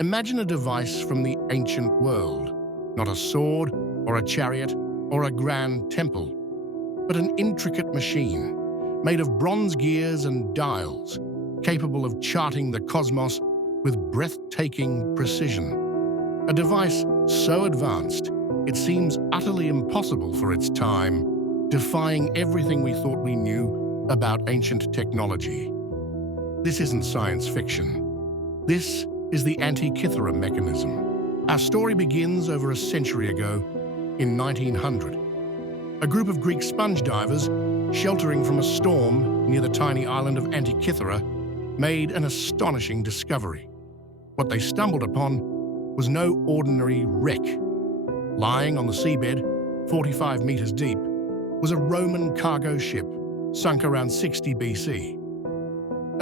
Imagine a device from the ancient world, not a sword or a chariot or a grand temple, but an intricate machine made of bronze gears and dials, capable of charting the cosmos with breathtaking precision. A device so advanced, it seems utterly impossible for its time, defying everything we thought we knew about ancient technology. This isn't science fiction. This is the Antikythera Mechanism. Our story begins over a century ago, in 1900. A group of Greek sponge divers, sheltering from a storm near the tiny island of Antikythera, made an astonishing discovery. What they stumbled upon was no ordinary wreck. Lying on the seabed, 45 meters deep, was a Roman cargo ship, sunk around 60 BC.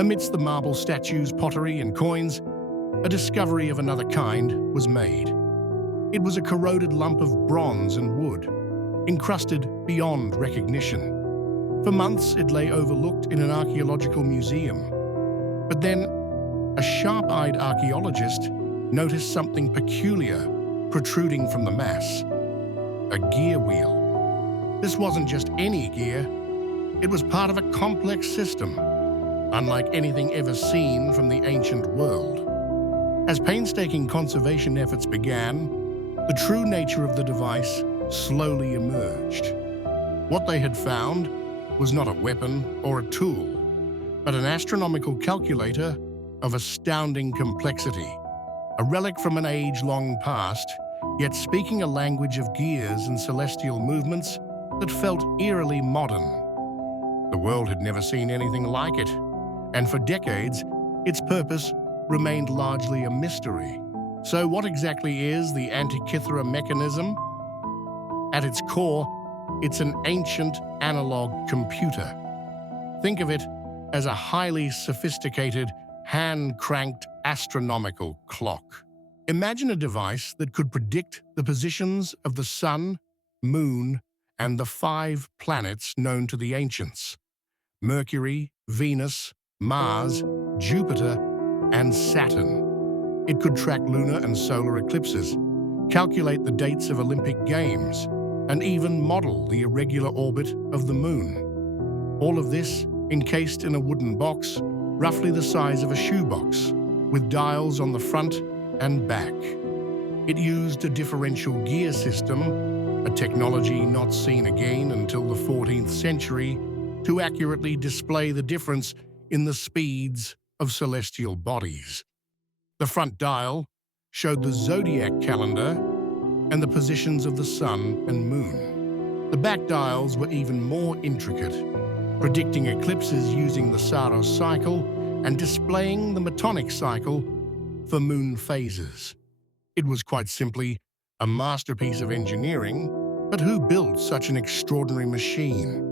Amidst the marble statues, pottery, and coins, a discovery of another kind was made. It was a corroded lump of bronze and wood, encrusted beyond recognition. For months, it lay overlooked in an archaeological museum. But then, a sharp-eyed archaeologist noticed something peculiar protruding from the mass: a gear wheel. This wasn't just any gear. It was part of a complex system, unlike anything ever seen from the ancient world. As painstaking conservation efforts began, the true nature of the device slowly emerged. What they had found was not a weapon or a tool, but an astronomical calculator of astounding complexity, a relic from an age long past, yet speaking a language of gears and celestial movements that felt eerily modern. The world had never seen anything like it, and for decades, its purpose remained largely a mystery. So what exactly is the Antikythera Mechanism? At its core, it's an ancient analog computer. Think of it as a highly sophisticated, hand-cranked astronomical clock. Imagine a device that could predict the positions of the Sun, Moon, and the 5 planets known to the ancients: Mercury, Venus, Mars, Jupiter, and Saturn. It could track lunar and solar eclipses, calculate the dates of Olympic Games, and even model the irregular orbit of the Moon. All of this encased in a wooden box, roughly the size of a shoebox, with dials on the front and back. It used a differential gear system, a technology not seen again until the 14th century, to accurately display the difference in the speeds of celestial bodies. The front dial showed the zodiac calendar and the positions of the Sun and Moon. The back dials were even more intricate, predicting eclipses using the Saros cycle and displaying the Metonic cycle for moon phases. It was quite simply a masterpiece of engineering, but who built such an extraordinary machine?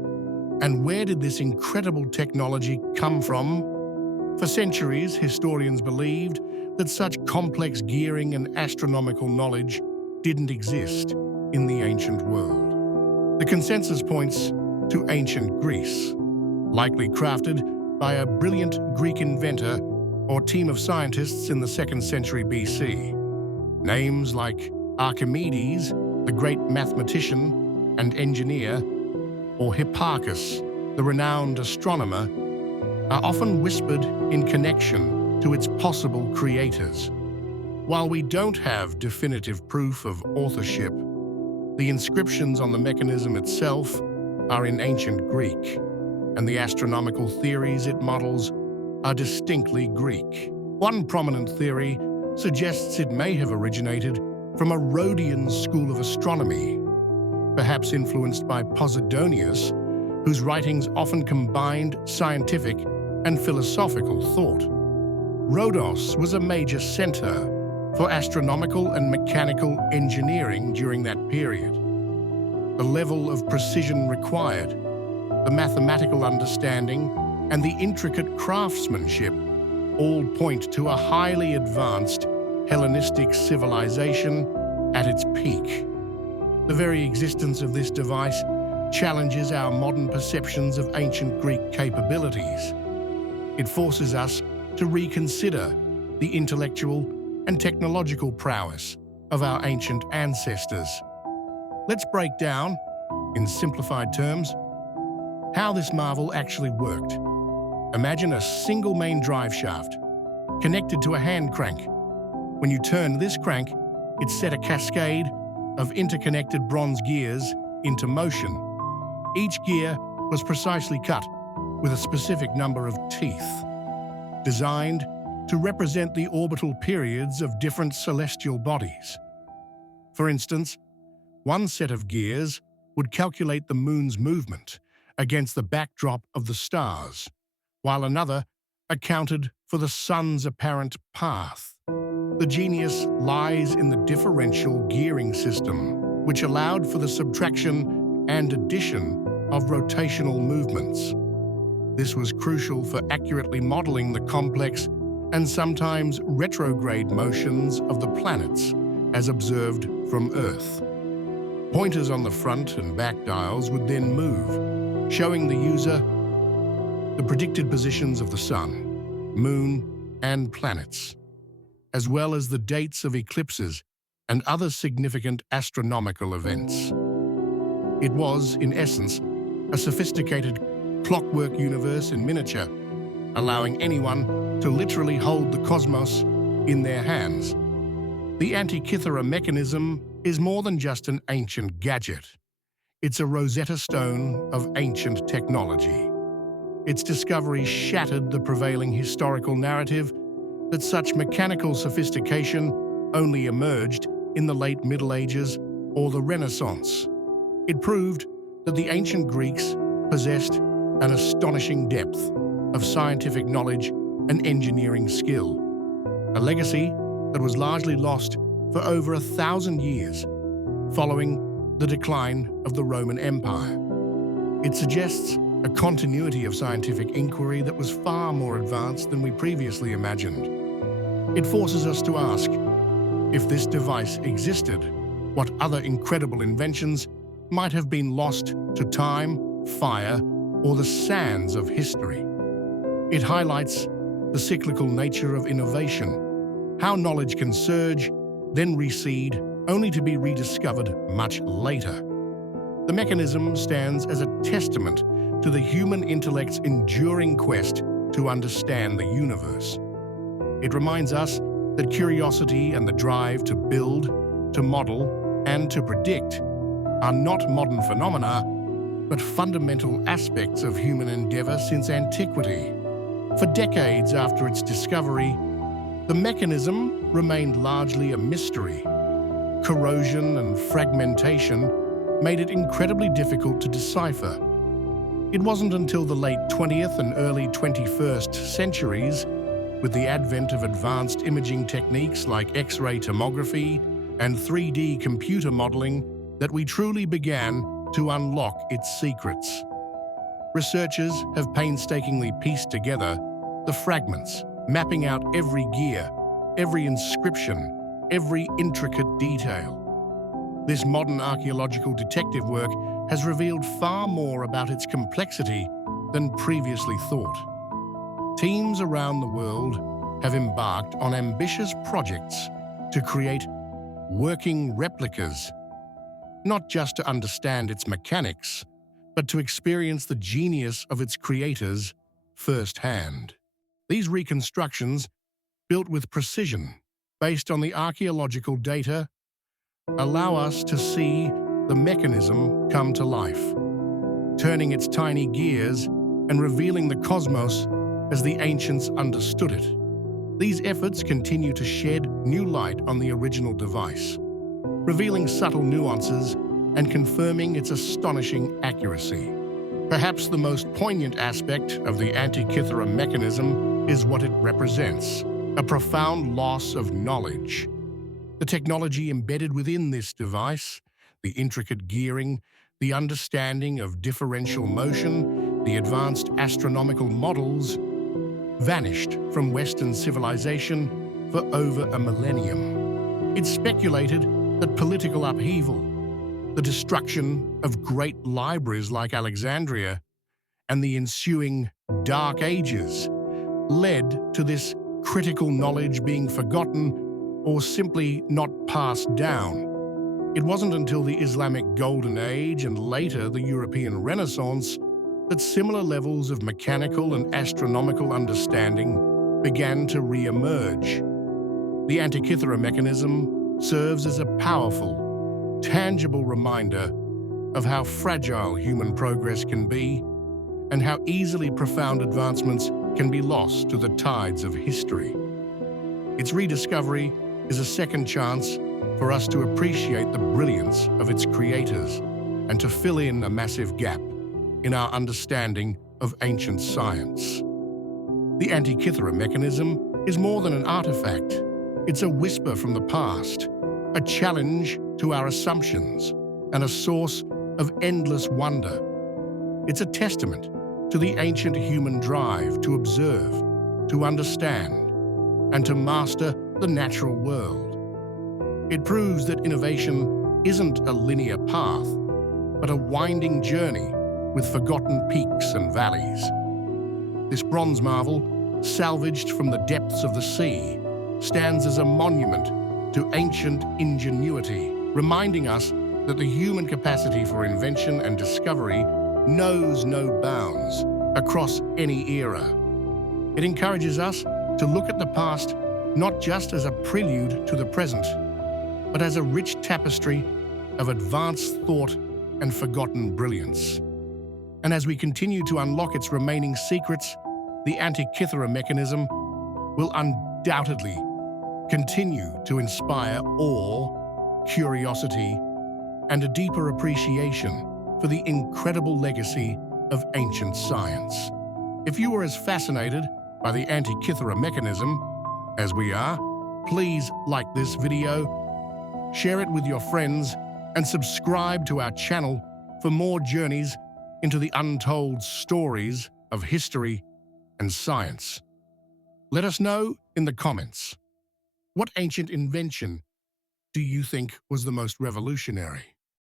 And where did this incredible technology come from? For centuries, historians believed that such complex gearing and astronomical knowledge didn't exist in the ancient world. The consensus points to ancient Greece, likely crafted by a brilliant Greek inventor or team of scientists in the 2nd century BC. Names like Archimedes, the great mathematician and engineer, or Hipparchus, the renowned astronomer, are often whispered in connection to its possible creators. While we don't have definitive proof of authorship, the inscriptions on the mechanism itself are in ancient Greek, and the astronomical theories it models are distinctly Greek. One prominent theory suggests it may have originated from a Rhodian school of astronomy, perhaps influenced by Posidonius, whose writings often combined scientific and philosophical thought. Rhodos was a major center for astronomical and mechanical engineering during that period. The level of precision required, the mathematical understanding, and the intricate craftsmanship all point to a highly advanced Hellenistic civilization at its peak. The very existence of this device challenges our modern perceptions of ancient Greek capabilities. It forces us to reconsider the intellectual and technological prowess of our ancient ancestors. Let's break down, in simplified terms, how this marvel actually worked. Imagine a single main drive shaft connected to a hand crank. When you turned this crank, it set a cascade of interconnected bronze gears into motion. Each gear was precisely cut with a specific number of teeth, designed to represent the orbital periods of different celestial bodies. For instance, one set of gears would calculate the moon's movement against the backdrop of the stars, while another accounted for the sun's apparent path. The genius lies in the differential gearing system, which allowed for the subtraction and addition of rotational movements. This was crucial for accurately modeling the complex and sometimes retrograde motions of the planets as observed from Earth. Pointers on the front and back dials would then move, showing the user the predicted positions of the Sun, Moon, and planets, as well as the dates of eclipses and other significant astronomical events. It was, in essence, a sophisticated clockwork universe in miniature, allowing anyone to literally hold the cosmos in their hands. The Antikythera Mechanism is more than just an ancient gadget. It's a Rosetta Stone of ancient technology. Its discovery shattered the prevailing historical narrative that such mechanical sophistication only emerged in the late Middle Ages or the Renaissance. It proved that the ancient Greeks possessed an astonishing depth of scientific knowledge and engineering skill, a legacy that was largely lost for over 1,000 years following the decline of the Roman Empire. It suggests a continuity of scientific inquiry that was far more advanced than we previously imagined. It forces us to ask, if this device existed, what other incredible inventions might have been lost to time, fire, or the sands of history. It highlights the cyclical nature of innovation, how knowledge can surge, then recede, only to be rediscovered much later. The mechanism stands as a testament to the human intellect's enduring quest to understand the universe. It reminds us that curiosity and the drive to build, to model, and to predict are not modern phenomena, but fundamental aspects of human endeavor since antiquity. For decades after its discovery, the mechanism remained largely a mystery. Corrosion and fragmentation made it incredibly difficult to decipher. It wasn't until the late 20th and early 21st centuries, with the advent of advanced imaging techniques like X-ray tomography and 3D computer modeling, that we truly began to unlock its secrets. Researchers have painstakingly pieced together the fragments, mapping out every gear, every inscription, every intricate detail. This modern archaeological detective work has revealed far more about its complexity than previously thought. Teams around the world have embarked on ambitious projects to create working replicas, not just to understand its mechanics, but to experience the genius of its creators firsthand. These reconstructions, built with precision, based on the archaeological data, allow us to see the mechanism come to life, turning its tiny gears and revealing the cosmos as the ancients understood it. These efforts continue to shed new light on the original device, revealing subtle nuances and confirming its astonishing accuracy. Perhaps the most poignant aspect of the Antikythera Mechanism is what it represents: a profound loss of knowledge. The technology embedded within this device, the intricate gearing, the understanding of differential motion, the advanced astronomical models, vanished from Western civilization for over a millennium. It's speculated that political upheaval, the destruction of great libraries like Alexandria, and the ensuing Dark Ages led to this critical knowledge being forgotten or simply not passed down. It wasn't until the Islamic Golden Age and later the European Renaissance that similar levels of mechanical and astronomical understanding began to re-emerge. The Antikythera Mechanism serves as a powerful, tangible reminder of how fragile human progress can be and how easily profound advancements can be lost to the tides of history. Its rediscovery is a second chance for us to appreciate the brilliance of its creators and to fill in a massive gap in our understanding of ancient science. The Antikythera Mechanism is more than an artifact. It's a whisper from the past, a challenge to our assumptions, and a source of endless wonder. It's a testament to the ancient human drive to observe, to understand, and to master the natural world. It proves that innovation isn't a linear path, but a winding journey with forgotten peaks and valleys. This bronze marvel, salvaged from the depths of the sea, stands as a monument to ancient ingenuity, reminding us that the human capacity for invention and discovery knows no bounds across any era. It encourages us to look at the past not just as a prelude to the present, but as a rich tapestry of advanced thought and forgotten brilliance. And as we continue to unlock its remaining secrets, the Antikythera Mechanism will undoubtedly continue to inspire awe, curiosity, and a deeper appreciation for the incredible legacy of ancient science. If you are as fascinated by the Antikythera Mechanism as we are, please like this video, share it with your friends, and subscribe to our channel for more journeys into the untold stories of history and science. Let us know in the comments, what ancient invention do you think was the most revolutionary?